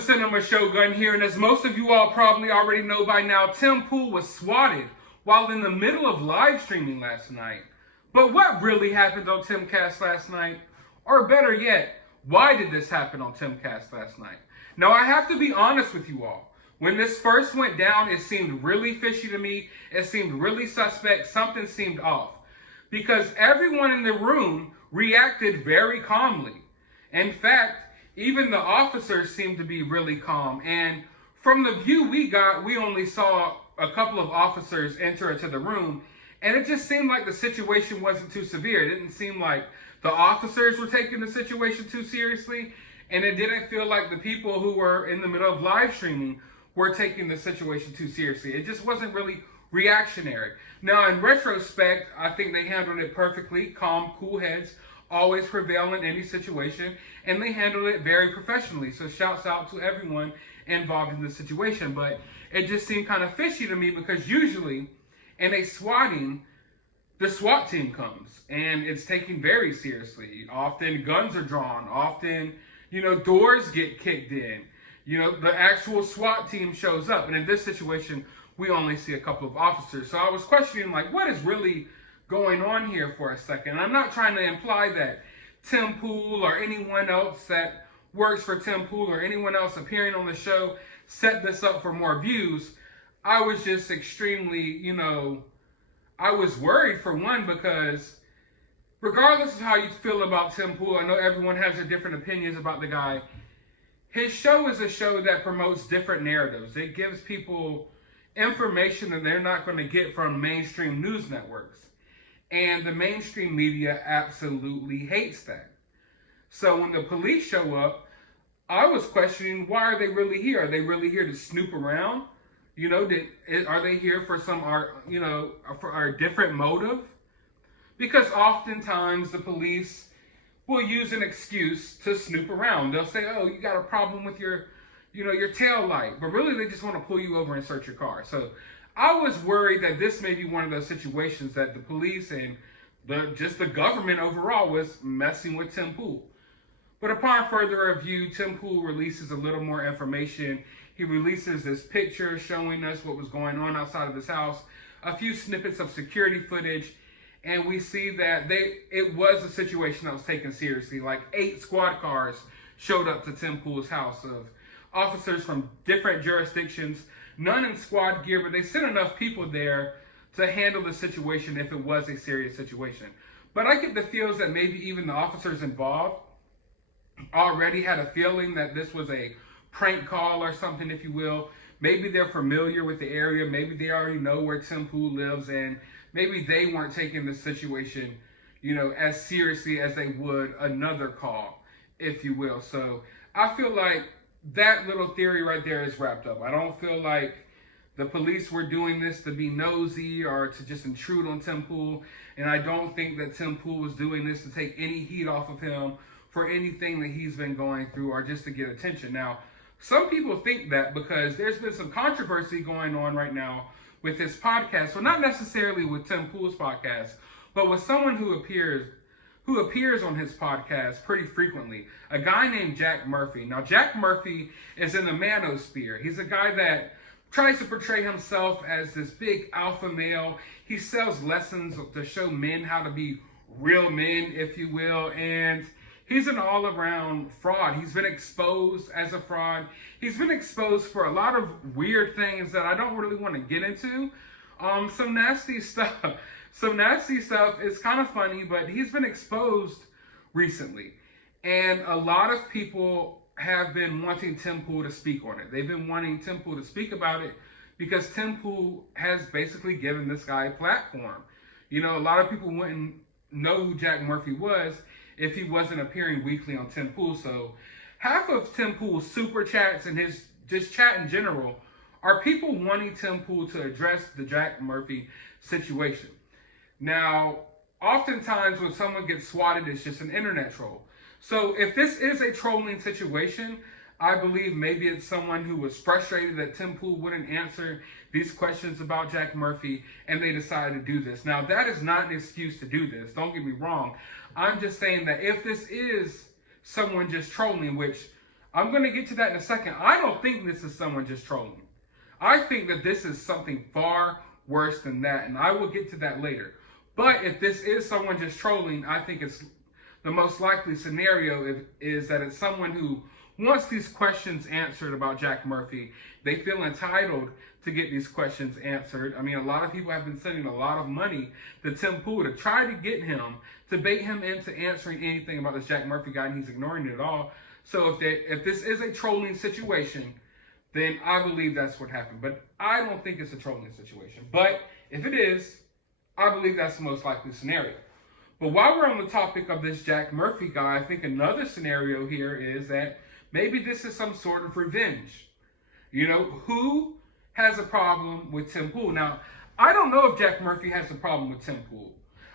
the Cinema Shogun here, and as most of you all probably already know by now, Tim Pool was swatted while in the middle of live streaming last night. But what really happened on Tiimcast last night? Or better yet, why did this happen on Tiimcast last night? Now, I have to be honest with you all. When this first went down, it seemed really fishy to me. It seemed really suspect. Something seemed off. Because everyone in the room reacted very calmly. In fact, even the officers seemed to be really calm. And from the view we got, we only saw a couple of officers enter into the room. And it just seemed like the situation wasn't too severe. It didn't seem like the officers were taking the situation too seriously. And it didn't feel like the people who were in the middle of live streaming were taking the situation too seriously. It just wasn't really reactionary. Now, in retrospect, I think they handled it perfectly. Calm, cool heads always prevail in any situation, and they handled it very professionally. So shouts out to everyone involved in the situation. But it just seemed kind of fishy to me because usually in a swatting, the SWAT team comes and it's taken very seriously. Often guns are drawn. Often, doors get kicked in. The actual SWAT team shows up. And in this situation, we only see a couple of officers. So I was questioning, what is really going on here for a second? I'm not trying to imply that Tim Pool or anyone else that works for Tim Pool or anyone else appearing on the show set this up for more views. I was just extremely, I was worried for one because regardless of how you feel about Tim Pool, I know everyone has their different opinions about the guy. His show is a show that promotes different narratives. It gives people information that they're not going to get from mainstream news networks. And the mainstream media absolutely hates that. So when the police show up, I was questioning, why are they really here? Are they really here to snoop around? Are they here for for a different motive? Because oftentimes the police will use an excuse to snoop around. They'll say, oh, you got a problem with your tail light. But really they just want to pull you over and search your car. So I was worried that this may be one of those situations that the police and just the government overall was messing with Tim Pool. But upon further review, Tim Pool releases a little more information. He releases this picture showing us what was going on outside of his house, a few snippets of security footage, and we see that it was a situation that was taken seriously. 8 squad cars showed up to Tim Pool's house of officers from different jurisdictions, none in squad gear, but they sent enough people there to handle the situation if it was a serious situation. But I get the feels that maybe even the officers involved already had a feeling that this was a prank call or something, if you will. Maybe they're familiar with the area. Maybe they already know where Tim Pool lives, and maybe they weren't taking the situation, as seriously as they would another call, if you will. So I feel like that little theory right there is wrapped up. I don't feel like the police were doing this to be nosy or to just intrude on Tim Pool. And I don't think that Tim Pool was doing this to take any heat off of him for anything that he's been going through or just to get attention. Now, some people think that because there's been some controversy going on right now with his podcast. So not necessarily with Tim Pool's podcast, but with someone who appears on his podcast pretty frequently, a guy named Jack Murphy. Now, Jack Murphy is in the manosphere. He's a guy that tries to portray himself as this big alpha male. He sells lessons to show men how to be real men, if you will, and he's an all-around fraud. He's been exposed as a fraud. He's been exposed for a lot of weird things that I don't really want to get into. Some nasty stuff. Some nasty stuff is kind of funny, but he's been exposed recently. And a lot of people have been wanting Tim Pool to speak on it. They've been wanting Tim Pool to speak about it because Tim Pool has basically given this guy a platform. A lot of people wouldn't know who Jack Murphy was if he wasn't appearing weekly on Tim Pool. So half of Tim Pool's super chats and his just chat in general are people wanting Tim Pool to address the Jack Murphy situation. Now, oftentimes when someone gets swatted, it's just an internet troll. So if this is a trolling situation, I believe maybe it's someone who was frustrated that Tim Pool wouldn't answer these questions about Jack Murphy, and they decided to do this. Now, that is not an excuse to do this. Don't get me wrong. I'm just saying that if this is someone just trolling, which I'm going to get to that in a second. I don't think this is someone just trolling. I think that this is something far worse than that, and I will get to that later. But if this is someone just trolling, I think it's the most likely scenario is that it's someone who wants these questions answered about Jack Murphy. They feel entitled to get these questions answered. I mean, a lot of people have been sending a lot of money to Tim Pool to try to get him, to bait him into answering anything about this Jack Murphy guy, and he's ignoring it all. So if this is a trolling situation, then I believe that's what happened. But I don't think it's a trolling situation. But if it is, I believe that's the most likely scenario. But while we're on the topic of this Jack Murphy guy, I think another scenario here is that maybe this is some sort of revenge. You know, who has a problem with Tim Pool? Now, I don't know if Jack Murphy has a problem with Tim Pool.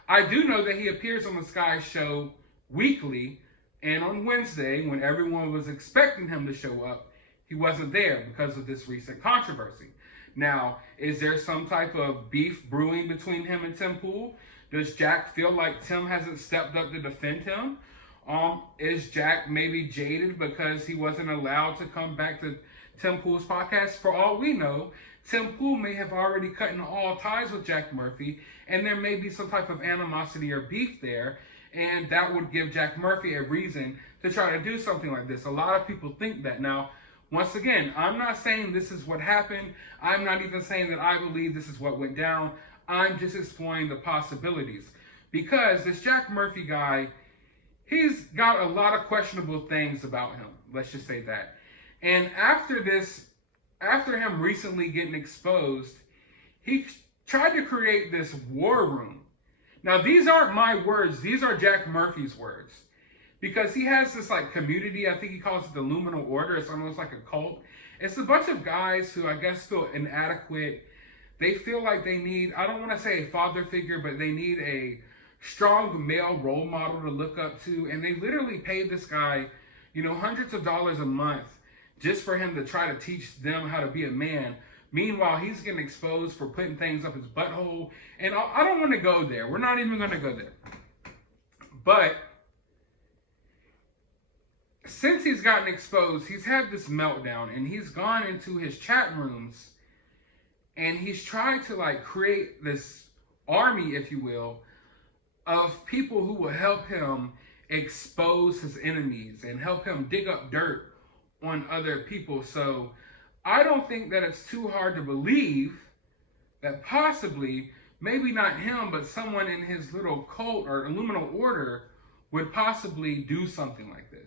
I do know that he appears on the Sky Show weekly, and on Wednesday, when everyone was expecting him to show up, he wasn't there because of this recent controversy. Now, is there some type of beef brewing between him and Tim Pool? Does Jack feel like Tim hasn't stepped up to defend him? Is Jack maybe jaded because he wasn't allowed to come back to Tim Pool's podcast? For all we know, Tim Pool may have already cut all ties with Jack Murphy, and there may be some type of animosity or beef there, and that would give Jack Murphy a reason to try to do something like this. A lot of people think that. Now, once again, I'm not saying this is what happened. I'm not even saying that I believe this is what went down. I'm just exploring the possibilities. Because this Jack Murphy guy, he's got a lot of questionable things about him. Let's just say that. And after him recently getting exposed, he tried to create this war room. Now, these aren't my words. These are Jack Murphy's words. Because he has this like community, I think he calls it the Luminal Order. It's almost like a cult. It's a bunch of guys who I guess feel inadequate. They feel like they need, I don't want to say a father figure, but they need a strong male role model to look up to. And they literally paid this guy, you know, hundreds of dollars a month just for him to try to teach them how to be a man. Meanwhile, he's getting exposed for putting things up his butthole. And I don't want to go there. We're not even going to go there. But since he's gotten exposed, he's had this meltdown, and he's gone into his chat rooms, and he's tried to like create this army, if you will, of people who will help him expose his enemies and help him dig up dirt on other people. So I don't think that it's too hard to believe that possibly, maybe not him, but someone in his little cult or Illuminal Order would possibly do something like this.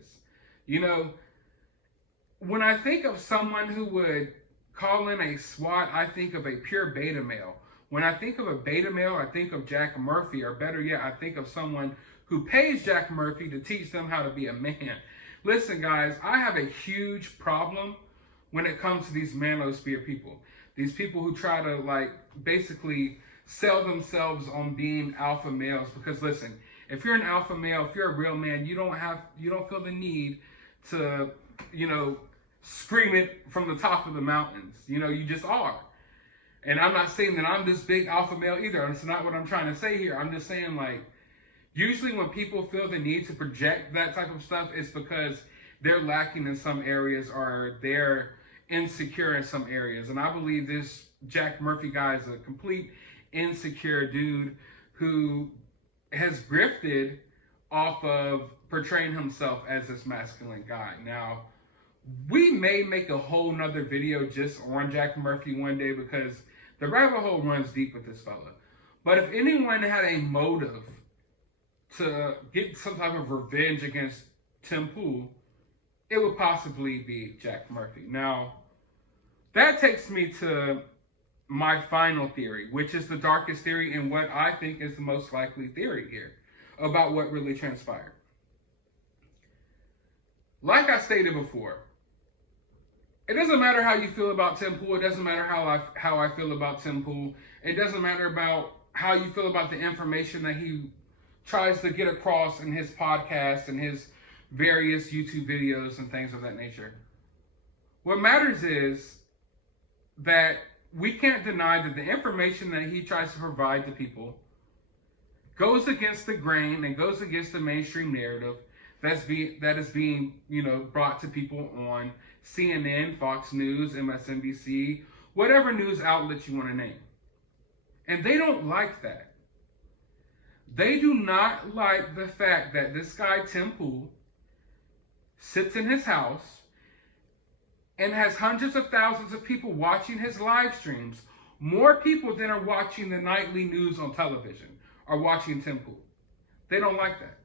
You know, when I think of someone who would call in a SWAT, I think of a pure beta male. When I think of a beta male, I think of Jack Murphy, or better yet, I think of someone who pays Jack Murphy to teach them how to be a man. Listen, guys, I have a huge problem when it comes to these manosphere people. These people who try to like basically sell themselves on being alpha males. Because listen, if you're an alpha male, if you're a real man, you don't feel the need to, you know, scream it from the top of the mountains. You know, you just are. And I'm not saying that I'm this big alpha male either. That's not what I'm trying to say here. I'm just saying, like, usually when people feel the need to project that type of stuff, it's because they're lacking in some areas or they're insecure in some areas. And I believe this Jack Murphy guy is a complete insecure dude who has grifted off of portraying himself as this masculine guy. Now, we may make a whole nother video just on Jack Murphy one day because the rabbit hole runs deep with this fella. But if anyone had a motive to get some type of revenge against Tim Pool, it would possibly be Jack Murphy. Now, that takes me to my final theory, which is the darkest theory and what I think is the most likely theory here about what really transpired. Like I stated before, it doesn't matter how you feel about Tim Pool. It doesn't matter how I feel about Tim Pool. It doesn't matter about how you feel about the information that he tries to get across in his podcast and his various YouTube videos and things of that nature. What matters is that we can't deny that the information that he tries to provide to people goes against the grain and goes against the mainstream narrative, that is being, brought to people on CNN, Fox News, MSNBC, whatever news outlet you want to name. And they don't like that. They do not like the fact that this guy, Tim Pool, sits in his house and has hundreds of thousands of people watching his live streams. More people than are watching the nightly news on television are watching Tim Pool. They don't like that.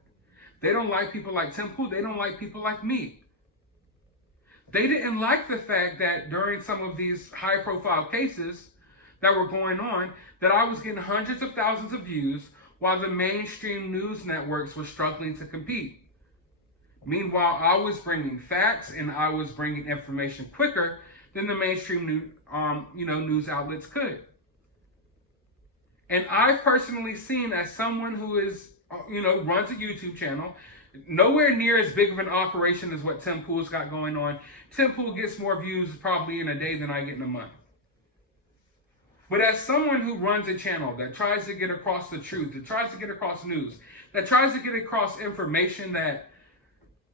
They don't like people like Tim Pool. They don't like people like me. They didn't like the fact that during some of these high-profile cases that were going on, that I was getting hundreds of thousands of views while the mainstream news networks were struggling to compete. Meanwhile, I was bringing facts and I was bringing information quicker than the mainstream news outlets could. And I've personally seen, as someone who is, runs a YouTube channel, nowhere near as big of an operation as what Tim Pool's got going on. Tim Pool gets more views probably in a day than I get in a month. But as someone who runs a channel that tries to get across the truth, that tries to get across news, that tries to get across information that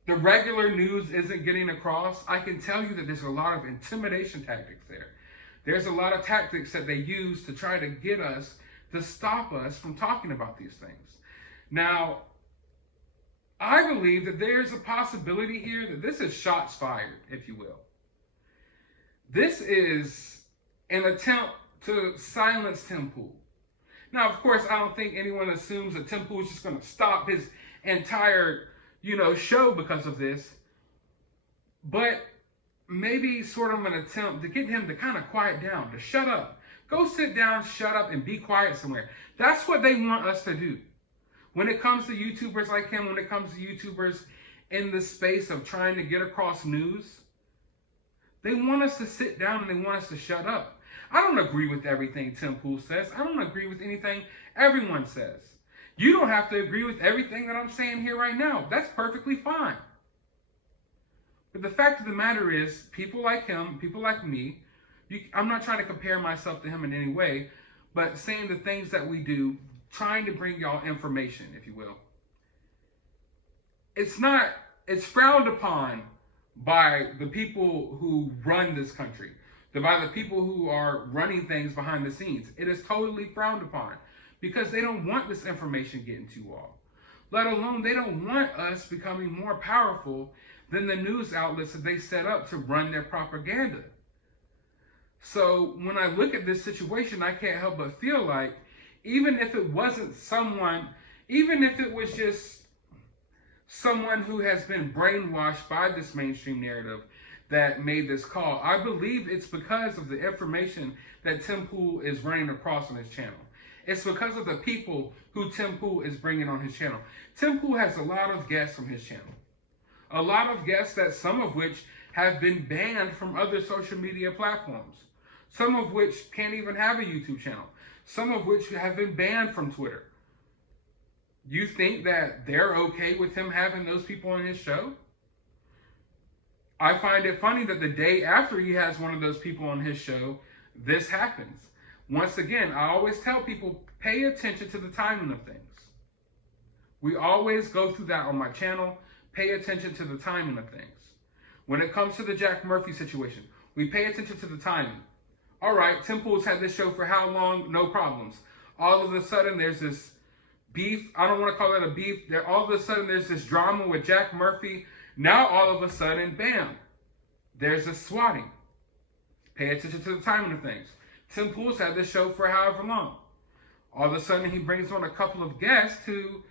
the regular news isn't getting across, I can tell you that there's a lot of intimidation tactics there. There's a lot of tactics that they use to try to get us, to stop us from talking about these things. Now, I believe that there's a possibility here that this is shots fired, if you will. This is an attempt to silence Tim Pool. Now, of course, I don't think anyone assumes that Tim Pool is just going to stop his entire, show because of this. But maybe sort of an attempt to get him to kind of quiet down, to shut up. Go sit down, shut up, and be quiet somewhere. That's what they want us to do. When it comes to YouTubers like him, when it comes to YouTubers in the space of trying to get across news, they want us to sit down and they want us to shut up. I don't agree with everything Tim Pool says. I don't agree with anything everyone says. You don't have to agree with everything that I'm saying here right now. That's perfectly fine. But the fact of the matter is, people like him, people like me, I'm not trying to compare myself to him in any way, but saying the things that we do, trying to bring y'all information, if you will. It's frowned upon by the people who run this country, by the people who are running things behind the scenes. It is totally frowned upon because they don't want this information getting to you all. Let alone, they don't want us becoming more powerful than the news outlets that they set up to run their propaganda. So when I look at this situation, I can't help but feel like, even if it wasn't someone, even if it was just someone who has been brainwashed by this mainstream narrative that made this call, I believe it's because of the information that Tim Pool is running across on his channel. It's because of the people who Tim Pool is bringing on his channel. Tim Pool has a lot of guests from his channel. A lot of guests that some of which have been banned from other social media platforms. Some of which can't even have a YouTube channel. Some of which have been banned from Twitter. You think that they're okay with him having those people on his show? I find it funny that the day after he has one of those people on his show, this happens. Once again, I always tell people, pay attention to the timing of things. We always go through that on my channel. Pay attention to the timing of things. When it comes to the Jack Murphy situation, we pay attention to the timing. All right, Tim Pool's had this show for how long? No problems. All of a sudden, there's this beef. I don't want to call it a beef. All of a sudden, there's this drama with Jack Murphy. Now, all of a sudden, bam, there's a swatting. Pay attention to the timing of things. Tim Pool's had this show for however long. All of a sudden, he brings on a couple of guests who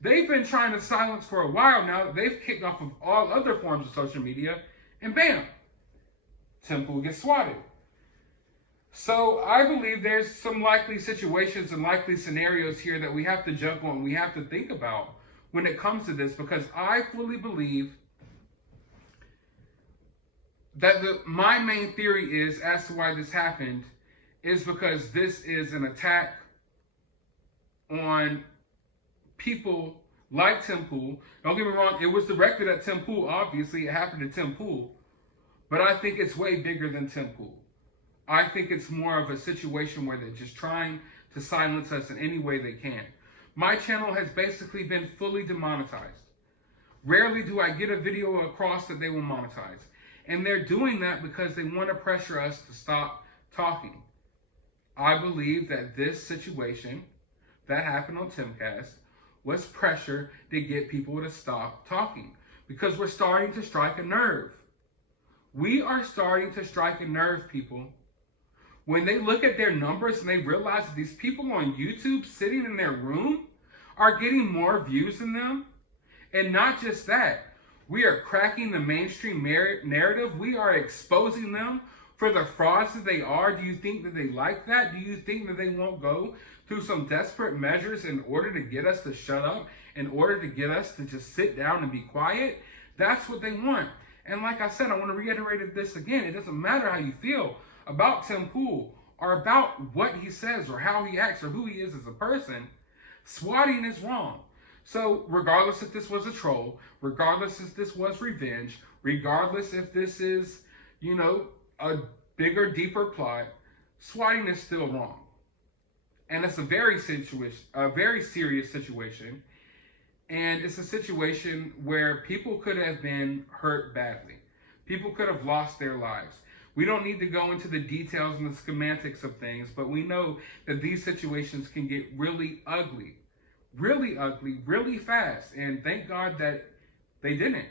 they've been trying to silence for a while now. They've kicked off of all other forms of social media, and bam, Tim Pool gets swatted. So I believe there's some likely situations and likely scenarios here that we have to jump on, we have to think about when it comes to this, because I fully believe that my main theory is, as to why this happened, is because this is an attack on people like Tim Pool. Don't get me wrong, it was directed at Tim Pool, obviously, it happened to Tim Pool, but I think it's way bigger than Tim Pool. I think it's more of a situation where they're just trying to silence us in any way they can. My channel has basically been fully demonetized. Rarely do I get a video across that they will monetize. And they're doing that because they want to pressure us to stop talking. I believe that this situation that happened on Tiimcast was pressure to get people to stop talking, because we're starting to strike a nerve. We are starting to strike a nerve, people. When they look at their numbers and they realize that these people on YouTube sitting in their room are getting more views than them. And not just that, we are cracking the mainstream narrative. We are exposing them for the frauds that they are. Do you think that they like that? Do you think that they won't go through some desperate measures in order to get us to shut up, in order to get us to just sit down and be quiet? That's what they want. And like I said, I want to reiterate this again. It doesn't matter how you feel about Tim Pool or about what he says or how he acts or who he is as a person. Swatting is wrong. So regardless if this was a troll, regardless if this was revenge, regardless if this is, a bigger, deeper plot, swatting is still wrong. And it's a very serious situation. And it's a situation where people could have been hurt badly. People could have lost their lives. We don't need to go into the details and the schematics of things, but we know that these situations can get really ugly, really fast. And thank God that they didn't.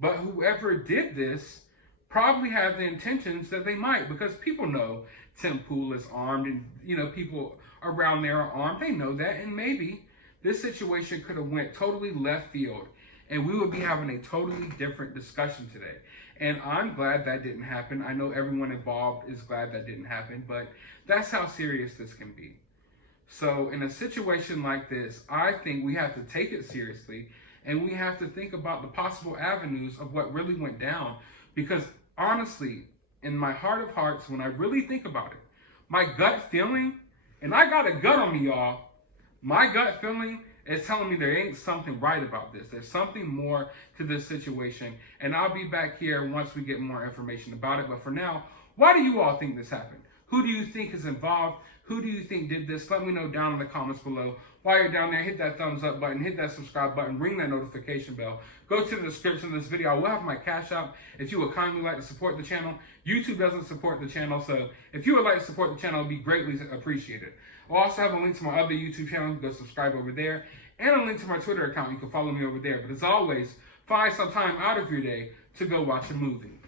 But whoever did this probably have the intentions that they might, because people know Tim Pool is armed and, people around there are armed. They know that. And maybe this situation could have went totally left field and we would be having a totally different discussion today. And I'm glad that didn't happen. I know everyone involved is glad that didn't happen, but that's how serious this can be. So in a situation like this, I think we have to take it seriously and we have to think about the possible avenues of what really went down. Because honestly, in my heart of hearts, when I really think about it, my gut feeling, and I got a gut on me, y'all, my gut feeling is telling me there ain't something right about this. There's something more to this situation. And I'll be back here once we get more information about it. But for now, why do you all think this happened? Who do you think is involved? Who do you think did this? Let me know down in the comments below. While you're down there, hit that thumbs up button, hit that subscribe button, ring that notification bell. Go to the description of this video. I will have my Cash App if you would kindly like to support the channel. YouTube doesn't support the channel, so if you would like to support the channel, it would be greatly appreciated. I'll also have a link to my other YouTube channel. You can go subscribe over there. And a link to my Twitter account. You can follow me over there. But as always, find some time out of your day to go watch a movie.